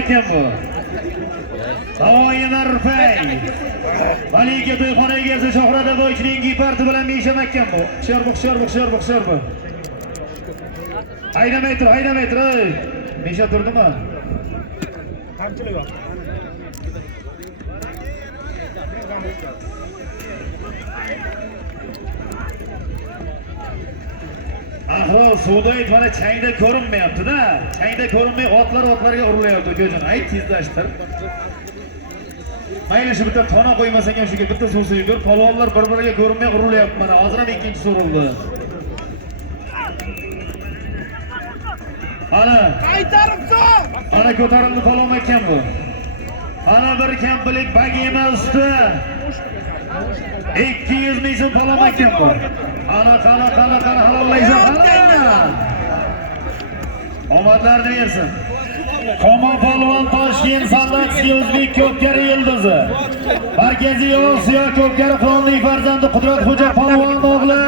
ekan bu. Navoiy Narpay. Malika to'yxona egasi Shohrada Boychining giparti bilan mesham ekan bu. Hushyor bu. Haydamay tur, ey. Mesha turdimi? Kamchilik bor. Ahvol suvda mana changda ko'rinmayapti-da. Changda ko'rinmay otlarga urilyapti ko'jin. Ay tezlashtir. Mayli shu bitta tona qo'ymasang ham shuga bitta suv quyib ber. Polvonlar bir-biriga ko'rinmay urilyapti mana. Hozir ham ikkinchi surildi. Ana Qaytarib so'ng. ana ko'tarildi polvon ekan bu. Ana bir kampilik bagima usti. 200 ming so'm polvon ekan bu. Qana halollaysan. Omadlarni bersin. Qomon polvon Toshkent Sandaksiy o'zbek ko'pkari yulduzi. Markaziy Osiyo ko'pkari qirolining farzandi Qudratxo'ja polvon o'g'li